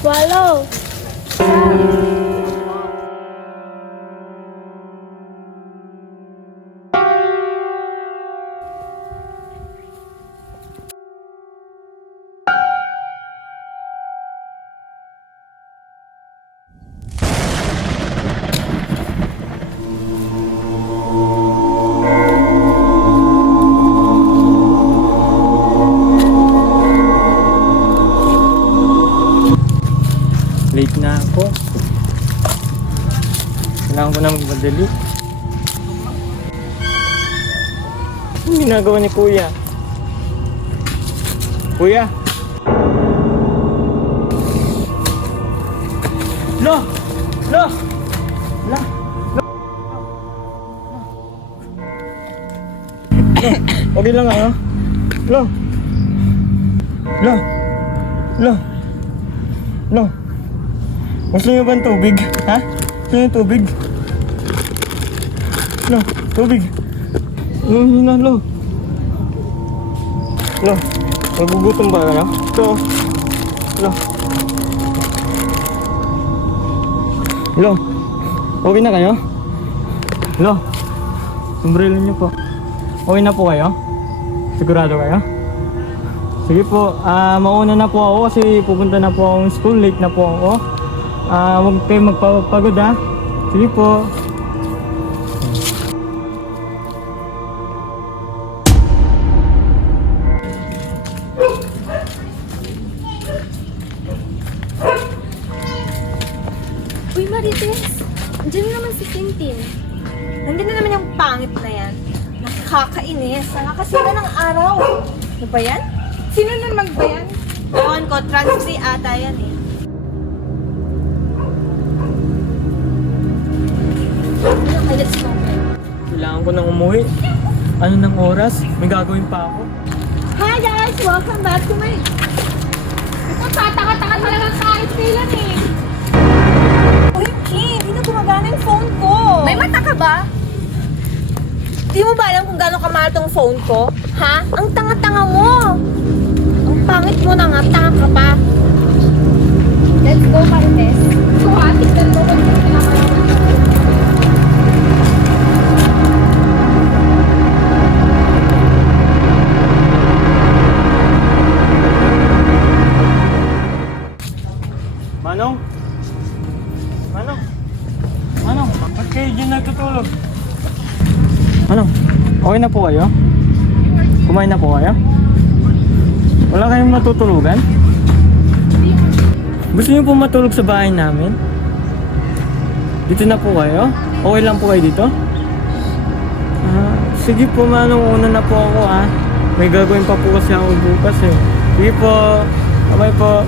Swallow. Late na ako. Kailangan ko na magmadali. Anong ginagawa ni Kuya? Kuya? Lo! Lo! La! Lo! Lo! Okay lang ah. Lo! Lo! Lo! Lo! Gusto niyo ba ng tubig? Ha? Gusto niyo ng tubig? Lo, tubig. Lo. Lo, nagugutom ba kayo? Lo. Lo, okay na kayo? Lo, umbrella niyo po. Okay na po kayo? Sigurado kayo? Sige po, mauna na po ako kasi pupunta na po akong school, late na po ako. Huwag kayo magpapagod ha. Sige po. Uy, Marites. Andiyan na naman si Tintin. Nandiyan na naman yung pangit na yan. Nakakainis. Nakakasira ng araw. Ano ba yan? Sino naman ba yan? Ewan ko, trans-free ata yan eh. Okay, let's go. Kailangan ko nang umuwi. Ano ng oras? May gagawin pa ako. Hi guys! Welcome back to my... Ito, tataka-taka talagang kahit kailan eh. Uy, Kim! Hindi na gumagana yung phone ko. May mata ka ba? Di mo ba alam kung gano'ng kamahal tong phone ko? Ha? Ang tanga-tanga mo! Ang pangit mo na nga, tanga ka pa. Let's go, Marites. So, tignan mo kung sino kinakalaman. Manong, ba't kayo dyan nagtutulog? Manong, okay na po kayo? Kumain na po kayo? Wala kayong matutulugan? Gusto niyo po matulog sa bahay namin? Dito na po kayo? Okay lang po kayo dito? Sige po Manong, una na po ako May gagawin pa po kasi ako bukas eh. Sige po, bye po.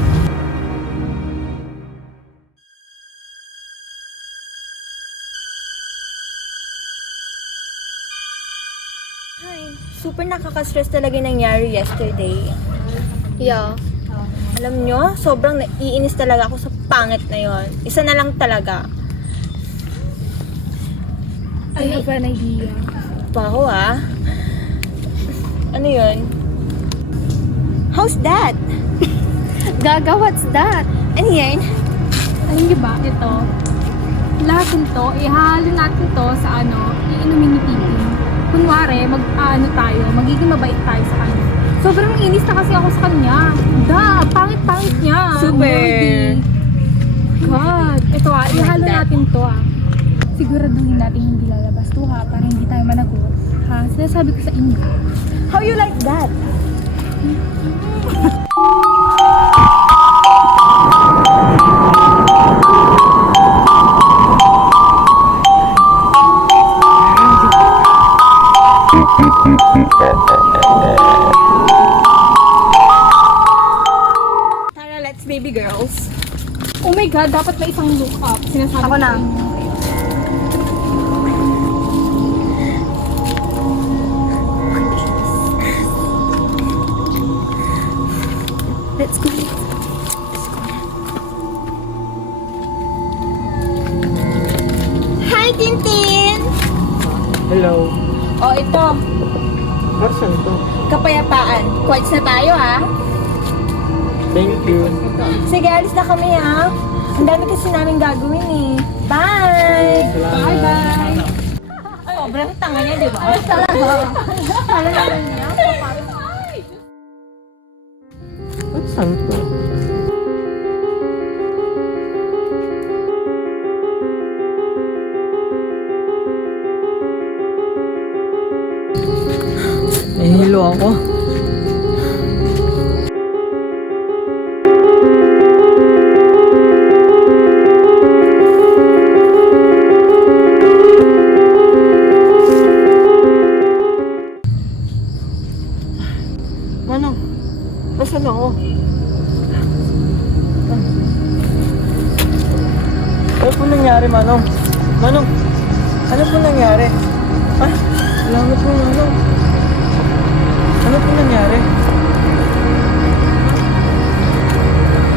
Hi. Super nakaka-stress talaga yung nangyari yesterday. Yeah. Alam nyo, sobrang naiinis talaga ako sa pangit na yon. Isa na lang talaga. I have an idea. Pa ako Ano yun? How's that? Gaga, what's that? Ano yan? Alam niyo ba, ito, lahat nito, ihalo natin to sa iinumin ni Titi. Kunwari, tayo, magiging mabait tayo sa kanya. Sobrang inis na kasi ako sa kanya. Pangit-pangit niya. Super. Lordy. God. Ito ihalo natin to Siguraduhin natin hindi lalabas to para hindi tayo managot. Sinasabi ko sa inyo. How you like that? Tara, let's baby girls. Oh my God, dapat may isang look up. Sinasabi Ako ko na. sa inyo. Let's go. Hi, Tintin! Hello. Oh, ito. Saan to? Kapayapaan. Quads na tayo, Thank you. Sige, alis na kami ha. Ang dami kasi namin gagawin eh. Bye! Bye-bye! Sobrang tanga niya, di ba? Talaga. Kala naman niya. Ba't saan to? Nahihilo ako. Manong, nasaan ako? Ano po nangyari, Manong? Manong, ano po nangyari? Ay, salamat po, Manong. Ano po nangyari?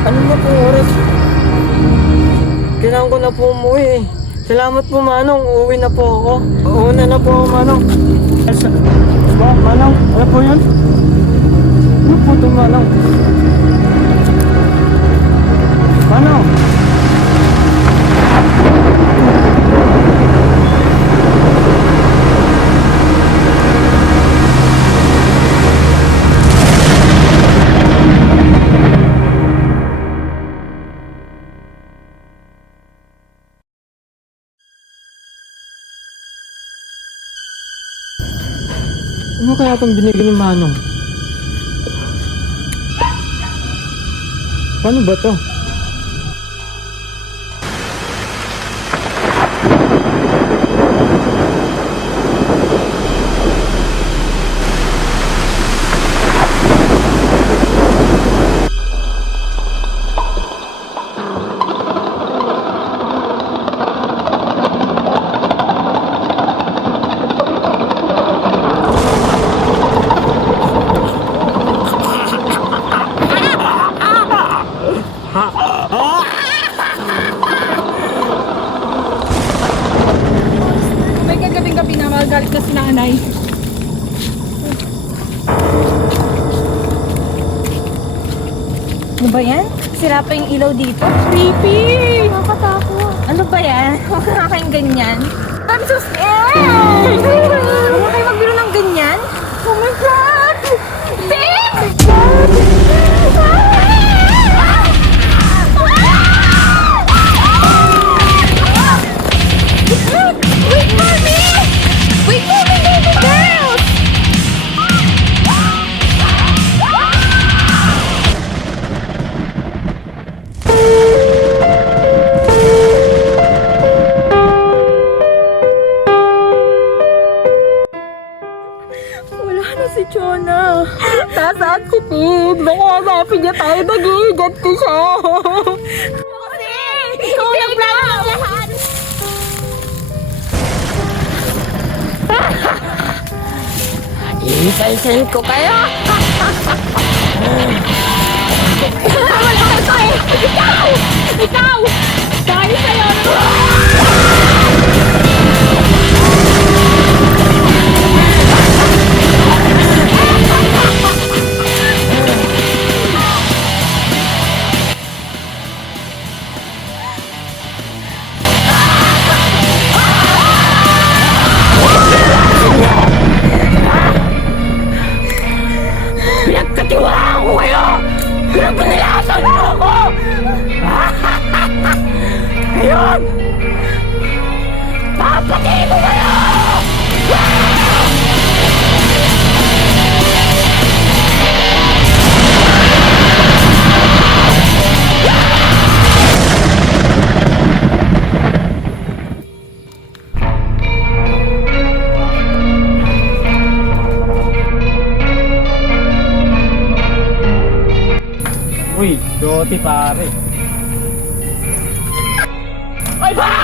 Ano na po oras? Kailangan ko na po umuwi. Salamat po, Manong. Uuwi na po ako. Uuna na po ako, Manong. Ba, Manong? Ano po yun? Ano po ito, Manong? Manong! Ano kaya itong binigay ni Manong? Paano ba to? May kagabing-gabi na magagalit na si nanay. Ano ba yan? Sira pa yung ilaw dito. Creepy! Nakakatakot. Ano ba yan? Huwag ka kayong ganyan. I'm so scared! Huwag kayo magbiro ng ganyan. Oh my God! Babe! Wait for me! Wait for me, baby girl! Wala na si Chona. Nasaan si Pete? Baka hanapin niya tayo. Nag-iigat ko siya. Ikaw yung plan ng lahat. Isa-isahin ko kayo! Wala ka eh! Ikaw! Ikaw! Dahil sa'yo! Pinagkatiwalaan ko kayo! Pinagpanilasan mo ako! Ngayon! Papatayin ko kayo! Uy, Doti pare. Ay, ba!